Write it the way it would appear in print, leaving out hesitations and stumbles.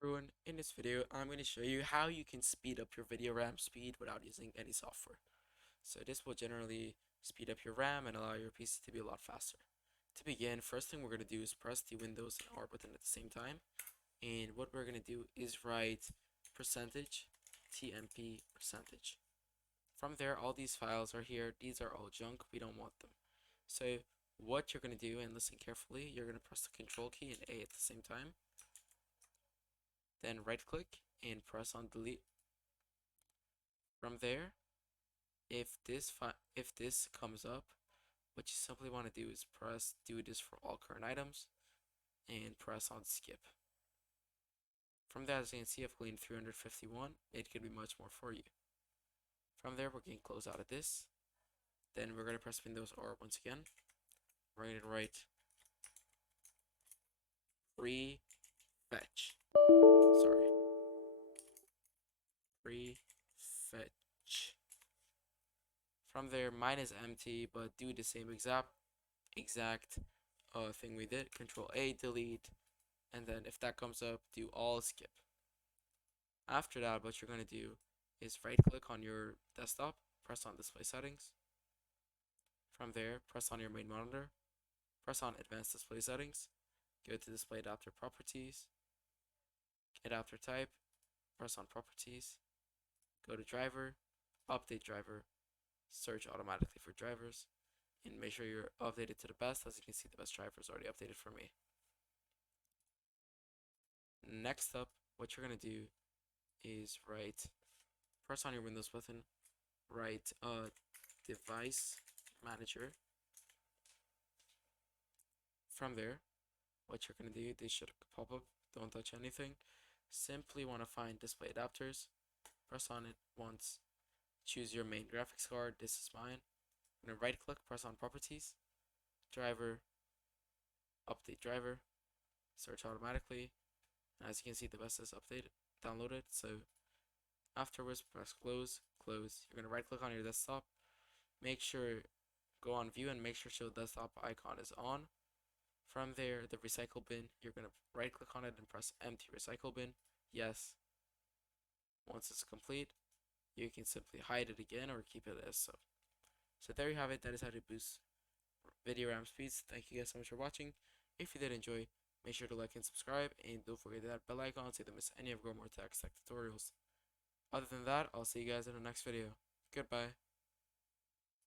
Everyone, in this video, I'm going to show you how you can speed up your video RAM speed without using any software. So this will generally speed up your RAM and allow your PC to be a lot faster. To begin, first thing we're going to do is press the Windows and R button at the same time. And what we're going to do is write percentage TMP percentage. From there, all these files are here. These are all junk. We don't want them. So what you're going to do, and listen carefully, you're going to press the Control key and A at the same time. Then right click and press on delete. From there, if this comes up, what you simply want to do is do this for all current items and press on skip. From there, as you can see, I've gleaned 351. It could be much more for you. From there, we're going to close out of this. Then we're going to press Windows R once again. We're going to write prefetch. Sorry. Prefetch. From there, mine is empty, but do the same exact thing we did. Control A, delete, and then if that comes up, do all skip. After that, what you're going to do is right click on your desktop, press on display settings. From there, press on your main monitor, press on advanced display settings, go to display adapter properties, adapter type, press on properties, go to driver, update driver, search automatically for drivers, and make sure you're updated to the best. As you can see, the best driver is already updated for me. Next up, what you're going to do is press on your Windows button, write device manager. From there, what you're going to do, this should pop up, don't touch anything. Simply want to find display adapters, press on it once, choose your main graphics card. This is mine. I'm going to right click, press on properties, driver, update driver, search automatically. As you can see, the best is updated, downloaded. So afterwards, press close, close. You're going to right click on your desktop, make sure, go on view and make sure show desktop icon is on. From there, the recycle bin, you're going to right click on it and press empty recycle bin. Yes. Once it's complete, you can simply hide it again or keep it as so. So there you have it. That is how to boost video RAM speeds. Thank you guys so much for watching. If you did enjoy, make sure to like and subscribe, and don't forget that bell icon so you don't miss any of Growmore Tech's tech tutorials. Other than that, I'll see you guys in the next video. Goodbye.